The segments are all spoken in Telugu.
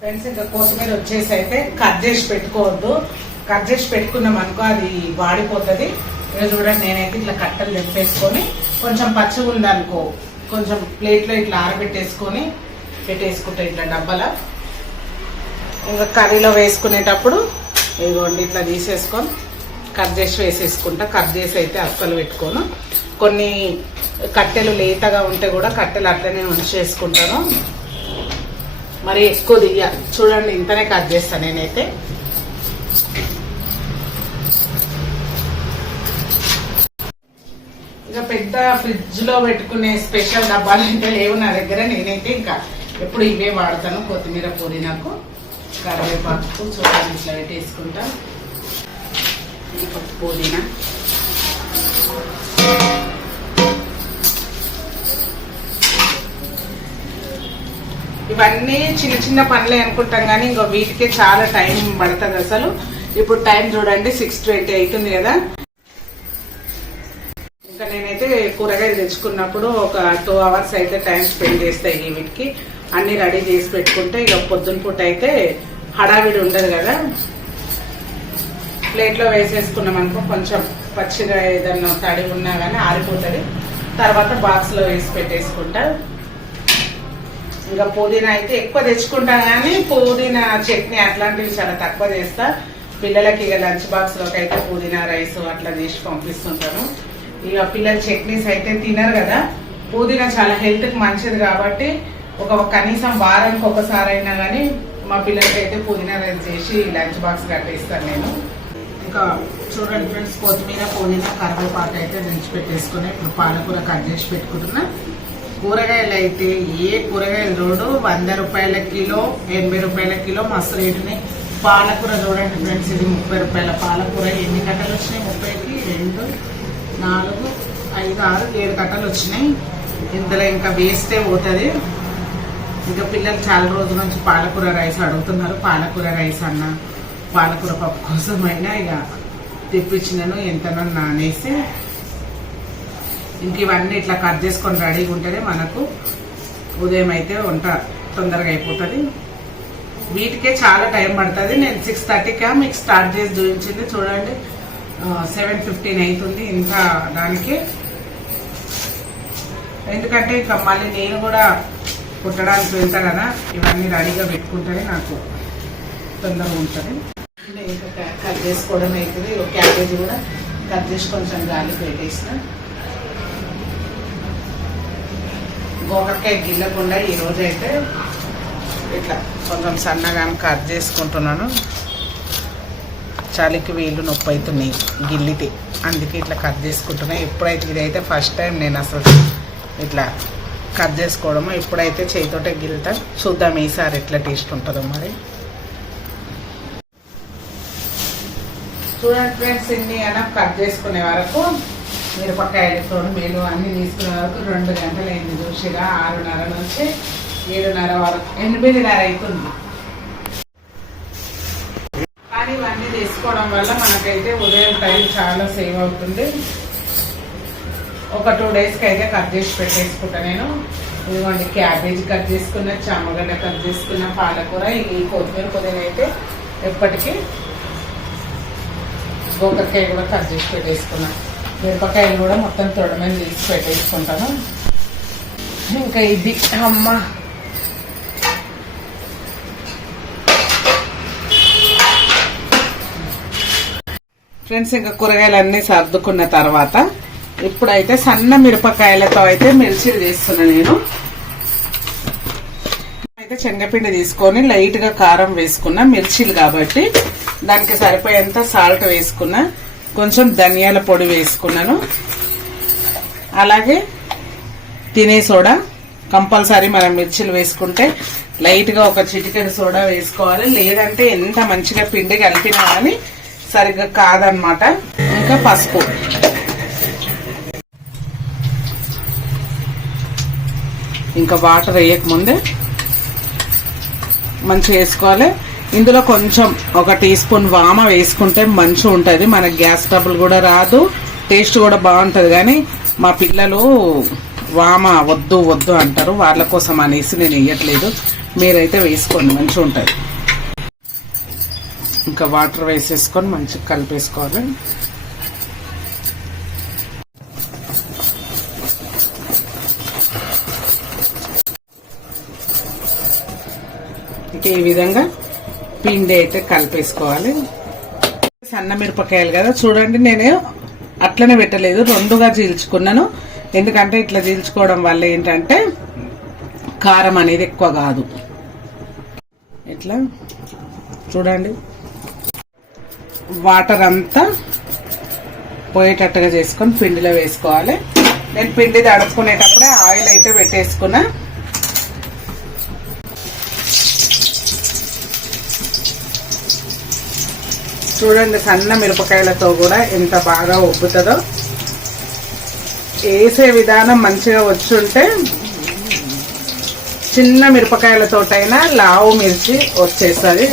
ఫ్రెండ్స్ ఇంకా కొత్తిమీర వచ్చేసి అయితే కట్ చేసి పెట్టుకోవద్దు. కట్ చేసి పెట్టుకున్నాం అనుకో అది వాడిపోతుంది. ఇక చూడండి నేనైతే ఇట్లా కట్టలు తెప్పేసుకొని కొంచెం పచ్చిగా ఉందనుకో కొంచెం ప్లేట్లో ఇట్లా ఆరబెట్టేసుకొని పెట్టేసుకుంటా ఇట్లా డబ్బాల. ఇంకా కర్రీలో వేసుకునేటప్పుడు ఇదిగోండి ఇట్లా తీసేసుకొని కట్ చేసి వేసేసుకుంటా. కట్ చేసి అయితే అస్సలు పెట్టుకోను. కొన్ని కట్టెలు లేతగా ఉంటే కూడా కట్టెలు అట్లనే ఉంచేసుకుంటాను. మరి ఎక్కువ దియ్య చూడండి ఇంతనే కట్ చేస్తాను నేనైతే. ఇంకా పెద్ద ఫ్రిడ్జ్లో పెట్టుకునే స్పెషల్ డబ్బాలు అంటే లేవు నా దగ్గర నేనైతే ఇంకా ఎప్పుడు ఇవే వాడతాను కొత్తిమీర పుదీనాకు కరివేపాకు చూడండి ఇట్లా పెట్టేసుకుంటా. పుదీనా. ఇవన్నీ చిన్న చిన్న పనులే అనుకుంటాం కానీ ఇంకా వీటికే చాలా టైం పడుతుంది అసలు. ఇప్పుడు టైం చూడండి సిక్స్ ట్వంటీ అవుతుంది కదా. ఇంకా నేనైతే కూరగాయలు తెచ్చుకున్నప్పుడు ఒక టూ అవర్స్ అయితే టైం స్పెండ్ చేస్తాయి వీటికి. అన్ని రెడీ చేసి పెట్టుకుంటే ఇక పొద్దున పూట అయితే హడావిడి ఉండదు కదా. ప్లేట్లో వేసేసుకున్నాం అనుకో కొంచెం పచ్చిగా ఏదన్నా తడి ఉన్నా కానీ ఆరిపోతుంది. తర్వాత బాక్స్లో వేసి పెట్టేసుకుంటా. ఇంకా పుదీనా అయితే ఎక్కువ తెచ్చుకుంటాను కానీ పుదీనా చట్నీ అట్లాంటివి చాలా తక్కువ చేస్తా. పిల్లలకి ఇక లంచ్ బాక్స్లోకి అయితే పుదీనా రైస్ అట్లా చేసి పంపిస్తుంటాను. ఇక పిల్లలు చట్నీస్ అయితే తినరు కదా. పుదీనా చాలా హెల్త్కి మంచిది కాబట్టి ఒక కనీసం వారానికి ఒకసారి అయినా కానీ మా పిల్లలకి అయితే పుదీనా రైస్ చేసి లంచ్ బాక్స్ కట్టేస్తాను నేను. ఇంకా చూడండి ఫ్రెండ్స్ కొత్తిమీర పుదీనా కరివేపాకు అయితే దించి పెట్టేసుకుని ఇప్పుడు పాలకూర కట్ చేసి పెట్టుకుంటున్నా. కూరగాయలు అయితే ఏ కూరగాయలు చూడు వంద రూపాయల కిలో ఎనభై రూపాయల కిలో మస్తు రేటుని. పాలకూర చూడండి ఫ్రెండ్స్ ఇది ముప్పై రూపాయల పాలకూర. ఎన్ని కట్టలు వచ్చినాయి? ముప్పైకి రెండు నాలుగు ఐదు ఆరు ఏడు కట్టలు వచ్చినాయి. ఇంతలో ఇంకా వేస్తే పోతుంది. ఇంకా పిల్లలు చాలా రోజుల నుంచి పాలకూర రైస్ అడుగుతున్నారు. పాలకూర రైస్ అన్న పాలకూర పప్పు కోసమైనా ఇక తెప్పించినాను ఎంతనో నానేసి ఇంక ఇవన్నీ ఇట్లా కట్ చేసుకొని రెడీగా ఉంటేనే మనకు ఉదయం అయితే వంట తొందరగా అయిపోతుంది. వీటికే చాలా టైం పడుతుంది. నేను సిక్స్ థర్టీకా మీకు స్టార్ట్ చేసి చూపించింది చూడండి. సెవెన్ ఫిఫ్టీన్ అవుతుంది ఇంత దానికి. ఎందుకంటే ఇంకా మళ్ళీ నేను కూడా కుట్టడానికి వెళ్తా కదా ఇవన్నీ రెడీగా పెట్టుకుంటేనే నాకు తొందరగా ఉంటుంది. ఇంకా కట్ చేసుకోవడం అవుతుంది క్యాబేజ్ క్యాబేజీ కూడా కట్ చేసి కొంచెం గాలి పెట్టేసిన. గోకరకాయ గిల్లకుండా ఈరోజు అయితే ఇట్లా కొంచెం సన్నగా కట్ చేసుకుంటున్నాను. చలికి వీళ్ళు నొప్పి అవుతున్నాయి గిల్లితే. అందుకే ఇట్లా కట్ చేసుకుంటున్నాయి ఎప్పుడైతే ఇదైతే ఫస్ట్ టైం నేను అసలు ఇట్లా కట్ చేసుకోవడము ఎప్పుడైతే చేతితోటే గిల్తా చూద్దాం ఈసారి ఎట్లా టేస్ట్ ఉంటుందో మరి. చూడండి ఫ్రెండ్స్ ఇన్ని అయినా కట్ చేసుకునే వరకు మిరపకాయలు తొడిమీలు అన్నీ తీసుకునే వరకు రెండు గంటలు అయింది చూసిగా ఆరున్నర నుంచి ఏడున్నర వరకు ఎనిమిదిన్నర అవుతుంది కానీ ఇవన్నీ తీసుకోవడం వల్ల మనకైతే ఉదయం టైం చాలా సేవ్ అవుతుంది. ఒక టూ డేస్కి అయితే కట్ చేసి పెట్టేసుకుంటా నేను. ఇదిగోండి క్యాబేజ్ కట్ చేసుకున్న చామగడ్డ కట్ చేసుకున్న పాలకూర ఈ కొత్తిమీర పుదీనా అయితే ఎప్పటికీ గోకరకాయ కూడా కట్ చేసి పెట్టేసుకున్నాను మిరపకాయలు కూడా మొత్తం తొడమని తీసి పెట్టేసుకుంటాను. ఇంకా ఇది అమ్మ. ఫ్రెండ్స్ ఇంకా కూరగాయలు అన్నీ సర్దుకున్న తర్వాత ఇప్పుడైతే సన్న మిరపకాయలతో అయితే మిర్చిలు చేస్తున్నా నేను. అయితే శనగపిండి తీసుకొని లైట్గా కారం వేసుకున్నా మిర్చిలు కాబట్టి దానికి సరిపోయేంత సాల్ట్ వేసుకున్నా కొంచెం ధనియాల పొడి వేసుకున్నాను. అలాగే తినే సోడా. కంపల్సరీ మనం మిర్చిలు వేసుకుంటే లైట్గా ఒక చిటికెడు సోడా వేసుకోవాలి. లేదంటే ఎంత మంచిగా పిండి కలిపినా కానీ సరిగ్గా కాదనమాట ఇంకా పసుపు. ఇంకా వాటర్ వేయకముందే మంచిగా వేసుకోవాలి. ఇందులో కొంచెం ఒక టీ స్పూన్ వామ వేసుకుంటే మంచిగా ఉంటుంది. మనకు గ్యాస్ ట్రబుల్ కూడా రాదు. టేస్ట్ కూడా బాగుంటుంది. కానీ మా పిల్లలు వామ వద్దు వద్దు అంటారు. వాళ్ళ కోసం అనేసి నేను వేయట్లేదు మీరైతే వేసుకోండి. మంచిగా ఉంటుంది. ఇంకా వాటర్ వేసేసుకొని మంచిగా కలిపేసుకోవాలి. ఇంకా ఈ విధంగా పిండి అయితే కలిపేసుకోవాలి. సన్న మిరపకాయలు కదా. చూడండి నేను అట్లనే పెట్టలేదు. రెండుగా చీల్చుకున్నాను ఎందుకంటే ఇట్లా చీల్చుకోవడం వల్ల ఏంటంటే కారం అనేది ఎక్కువ కాదు. ఇట్లా చూడండి. వాటర్ అంతా పోయేటట్టుగా చేసుకొని పిండిలో వేసుకోవాలి. నేను పిండి తడుపుకునేటప్పుడే ఆయిల్ అయితే పెట్టేసుకున్నా. చూడండి సన్న మిరపకాయలతో కూడా ఎంత బాగా ఉబ్బుతుందో. వేసే విధానం మంచిగా వచ్చుంటే చిన్న మిరపకాయలతోటైనా లావు మిర్చి వచ్చేస్తుంది.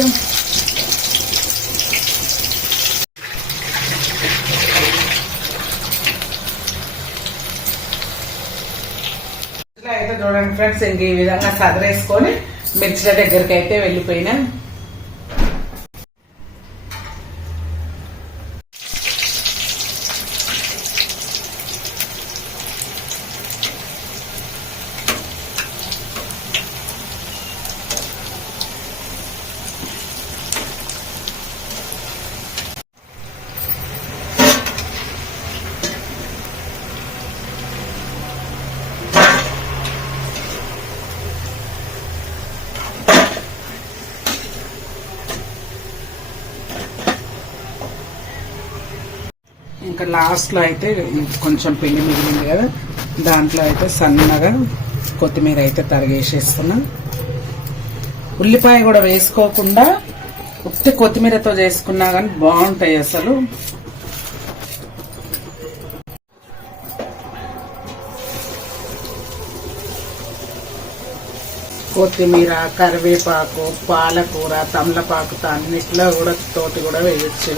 ఇట్లా అయితే చూడండి ఫ్రెండ్స్ ఇంక ఈ విధంగా సదరేసుకొని మిర్చిల దగ్గరికి అయితే వెళ్ళిపోయినా. లాస్ట్లో అయితే కొంచెం పిండి మిగిలింది కదా దాంట్లో అయితే సన్నగా కొత్తిమీర అయితే తరిగేసేసుకున్నా. ఉల్లిపాయ కూడా వేసుకోకుండా ఉత్తి కొత్తిమీరతో చేసుకున్నా కానీ బాగుంటాయి అసలు. కొత్తిమీర కరివేపాకు పాలకూర తమలపాకు అన్నిట్లో కూడా తోటి కూడా వేయచ్చు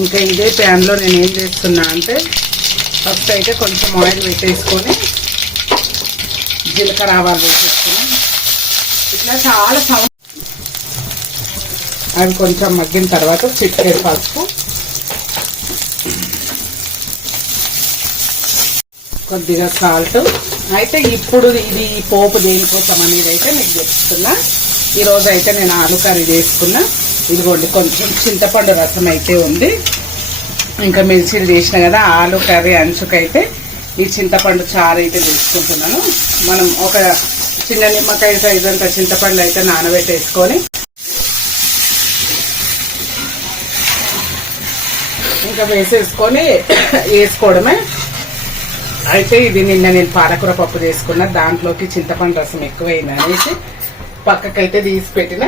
ఇంకా ఇదే ప్యాన్లో నేను ఏం చేస్తున్నా అంటే ఫస్ట్ అయితే కొంచెం ఆయిల్ పెట్టేసుకొని జీలకర్ర ఆవాలు వేసేసుకుని ఇట్లా చాలా సౌండ్ అవి కొంచెం మగ్గిన తర్వాత చిటికేడు పసుపు. కొద్దిగా సాల్ట్. అయితే ఇప్పుడు ఇది పోపు దేనికోసం అనేది అయితే మీకు చెప్తున్నా. ఈరోజు అయితే నేను ఆలు కర్రీ చేసుకున్నా. ఇదిగోండి కొంచెం చింతపండు రసం అయితే ఉంది. ఇంకా మిర్చీలు చేసిన కదా ఆలు కర్రీ అంచుకైతే ఈ చింతపండు చారు అయితే తీసుకుంటున్నాను. మనం ఒక చిన్న నిమ్మకాయ సైజ్ అంత చింతపండు అయితే నానబెట్టేసుకొని ఇంకా వేసేసుకొని వేసుకోవడమే. అయితే ఇది నిన్న నేను పాలకూర పప్పు చేసుకున్న దాంట్లోకి చింతపండు రసం ఎక్కువైంది అనేసి పక్కకైతే తీసి పెట్టిన.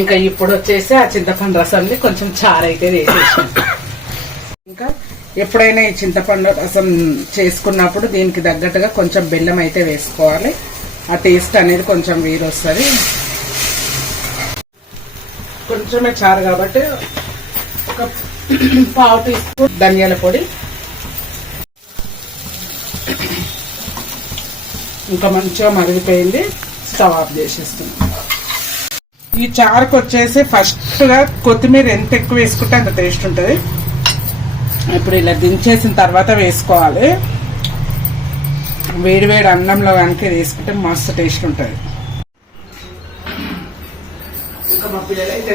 ఇంకా ఇప్పుడు వచ్చేసి ఆ చింతపండు రసంని కొంచెం చారు అయితే వేసేసాను. ఇంకా ఎప్పుడైనా ఈ చింతపండు రసం చేసుకున్నప్పుడు దీనికి తగ్గట్టుగా కొంచెం బెల్లం అయితే వేసుకోవాలి. ఆ టేస్ట్ అనేది కొంచెం వేరు వస్తుంది కొంచెమే చారు కాబట్టి ఒక పావు టీ స్పూన్ ధనియాల పొడి. ఇంకా మంచిగా మరిగిపోయింది. స్టవ్ ఆఫ్ చేసేస్తున్నాం. ఈ చారుకు వచ్చేసి ఫస్ట్గా కొత్తిమీర ఎంత ఎక్కువ వేసుకుంటే అంత టేస్ట్ ఉంటుంది. ఇప్పుడు ఇలా దించేసిన తర్వాత వేసుకోవాలి. వేడి వేడి అన్నంలో కనుక వేసుకుంటే మస్తు టేస్ట్ ఉంటుంది. ఇంకా మా పిల్లలు అయితే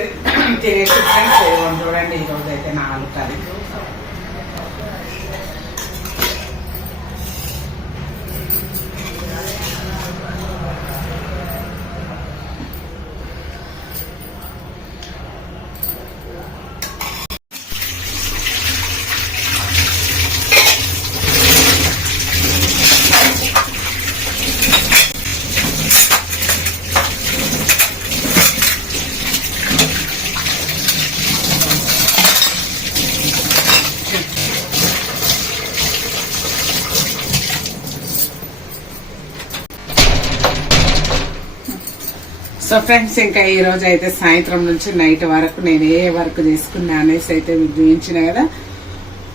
తినేసి చూడండి ఈరోజు అయితే నాలుగు తారీఖు. సో ఫ్రెండ్స్ ఇంకా ఈ రోజు అయితే సాయంత్రం నుంచి నైట్ వరకు నేను ఏ వర్క్ చేసుకున్నా అనేసి అయితే మీకు చూపించిన కదా?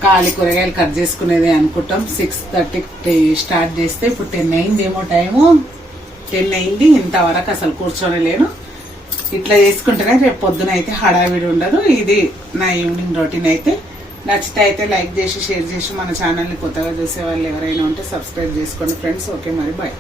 కాలి కూరగాయలు కట్ చేసుకునేది అనుకుంటాం. సిక్స్ థర్టీకి స్టార్ట్ చేస్తే ఇప్పుడు టెన్ అయింది ఏమో టైము. టెన్ అయింది. ఇంతవరకు అసలు కూర్చొని లేను. ఇట్లా చేసుకుంటేనే రేపు పొద్దున అయితే హడావిడి ఉండదు. ఇది నా ఈవినింగ్ రొటీన్ అయితే. నచ్చితే అయితే లైక్ చేసి షేర్ చేసి మన ఛానల్ని కొత్తగా చూసే వాళ్ళు ఎవరైనా ఉంటే సబ్స్క్రైబ్ చేసుకోండి ఫ్రెండ్స్. ఓకే మరి బాయ్